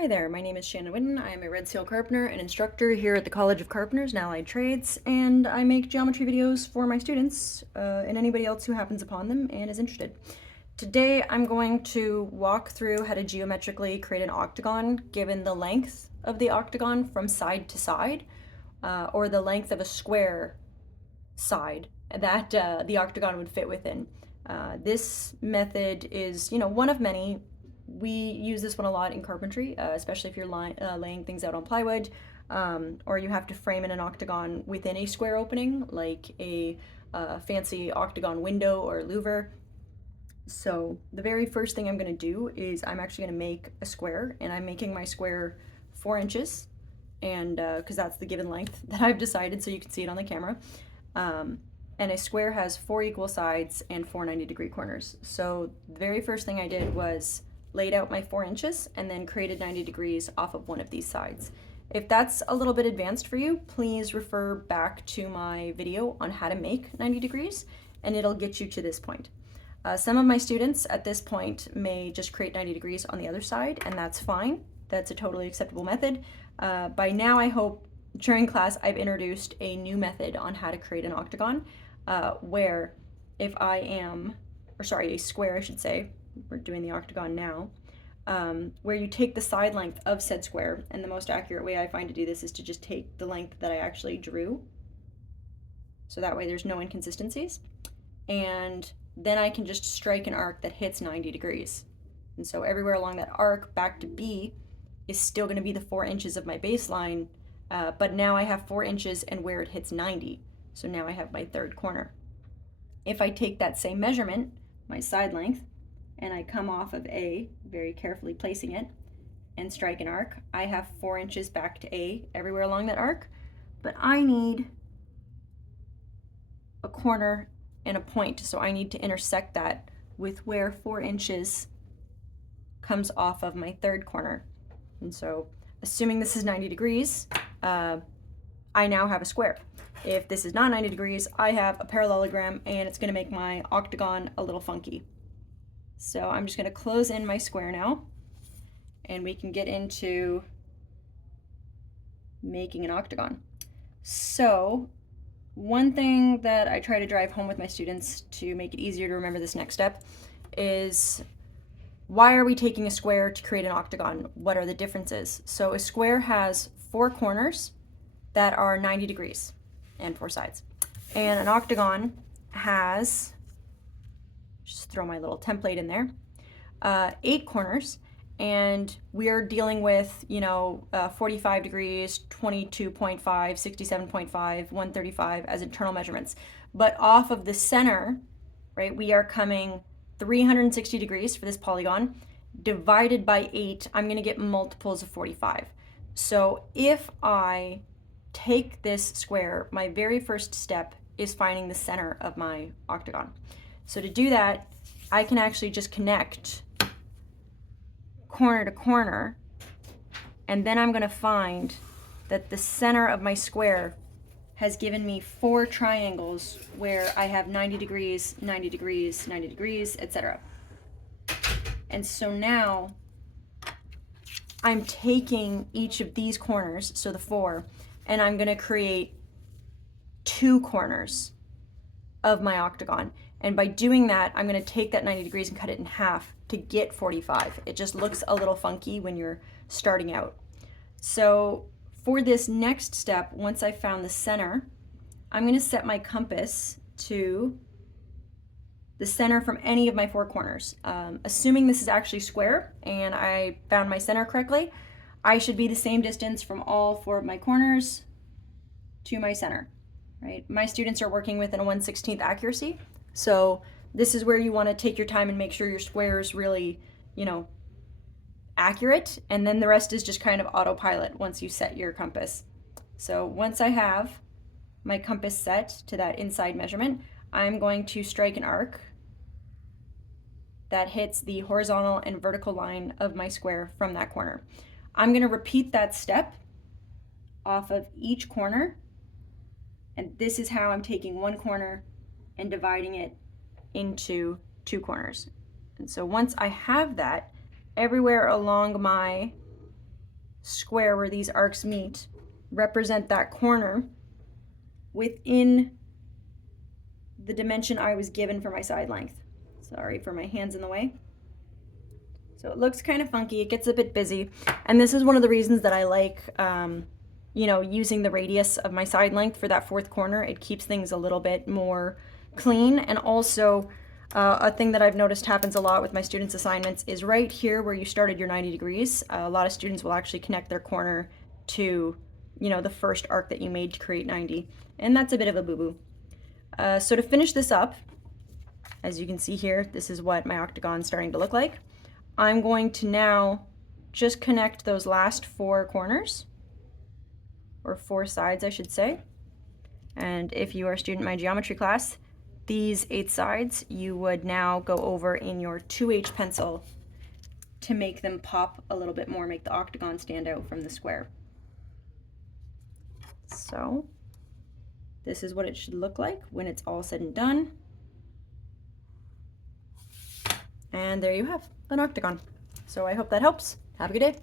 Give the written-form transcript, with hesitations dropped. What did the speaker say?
Hi there, my name is Shannon Whitten. I am a Red Seal Carpenter and instructor here at the College of Carpenters and Allied Trades, and I make geometry videos for my students and anybody else who happens upon them and is interested. Today I'm going to walk through how to geometrically create an octagon given the length of the octagon from side to side, or the length of a square side that the octagon would fit within. This method is, one of many. We use this one a lot in carpentry, especially if you're laying things out on plywood, or you have to frame in an octagon within a square opening, like a fancy octagon window or louver. So the very first thing I'm going to do is I'm actually going to make a square, and I'm making my square 4 inches, and because that's the given length that I've decided, so you can see it on the camera. And a square has 4 equal sides and 4 90-degree corners. So the very first thing I did was laid out my 4 inches and then created 90 degrees off of one of these sides. If that's a little bit advanced for you, please refer back to my video on how to make 90 degrees, and it'll get you to this point. Some of my students at this point may just create 90 degrees on the other side, and that's fine. That's a totally acceptable method. By now, I hope during class I've introduced a new method on how to create an octagon, where if I am, or sorry, a square I should say, we're doing the octagon now, where you take the side length of said square, and the most accurate way I find to do this is to just take the length that I actually drew, so that way there's no inconsistencies, and then I can just strike an arc that hits 90 degrees. And so everywhere along that arc back to B is still going to be the 4 inches of my baseline, but now I have 4 inches and where it hits 90, so now I have my third corner. If I take that same measurement, my side length, and I come off of A, very carefully placing it, and strike an arc, I have 4 inches back to A everywhere along that arc, but I need a corner and a point, so I need to intersect that with where 4 inches comes off of my third corner. And so, assuming this is 90 degrees, I now have a square. If this is not 90 degrees, I have a parallelogram, and it's going to make my octagon a little funky. So I'm just going to close in my square now, and we can get into making an octagon. So one thing that I try to drive home with my students to make it easier to remember this next step is, why are we taking a square to create an octagon? What are the differences? So a square has 4 corners that are 90 degrees and 4 sides. And an octagon has, just throw my little template in there, 8 corners, and we're dealing with 45 degrees, 22.5, 67.5, 135 as internal measurements. But off of the center, right, we are coming 360 degrees for this polygon. Divided by 8, I'm going to get multiples of 45. So if I take this square, my very first step is finding the center of my octagon. So to do that, I can actually just connect corner to corner, and then I'm going to find that the center of my square has given me 4 triangles where I have 90 degrees, 90 degrees, 90 degrees, etc. And so now I'm taking each of these corners, so the 4, and I'm going to create 2 corners of my octagon. And by doing that, I'm going to take that 90 degrees and cut it in half to get 45. It just looks a little funky when you're starting out. So for this next step, once I've found the center, I'm going to set my compass to the center from any of my 4 corners. Assuming this is actually square and I found my center correctly, I should be the same distance from all 4 of my corners to my center. Right? My students are working within a 1/16 accuracy, so this is where you want to take your time and make sure your square is really, accurate, and then the rest is just kind of autopilot once you set your compass. So once I have my compass set to that inside measurement, I'm going to strike an arc that hits the horizontal and vertical line of my square from that corner. I'm going to repeat that step off of each corner, and this is how I'm taking one corner and dividing it into 2 corners. And so once I have that, everywhere along my square where these arcs meet represent that corner within the dimension I was given for my side length. Sorry for my hands in the way. So it looks kind of funky, it gets a bit busy, and this is one of the reasons that I like you know, using the radius of my side length for that fourth corner. It keeps things a little bit more clean. And also a thing that I've noticed happens a lot with my students' assignments is right here where you started your 90 degrees, a lot of students will actually connect their corner to, you know, the first arc that you made to create 90, and that's a bit of a boo-boo. So to finish this up, as you can see here, this is what my octagon is starting to look like. I'm going to now just connect those last four corners, or four sides, I should say. And if you are a student in my geometry class, these 8 sides you would now go over in your 2H pencil to make them pop a little bit more, make the octagon stand out from the square. So this is what it should look like when it's all said and done. And there you have an octagon. So I hope that helps. Have a good day.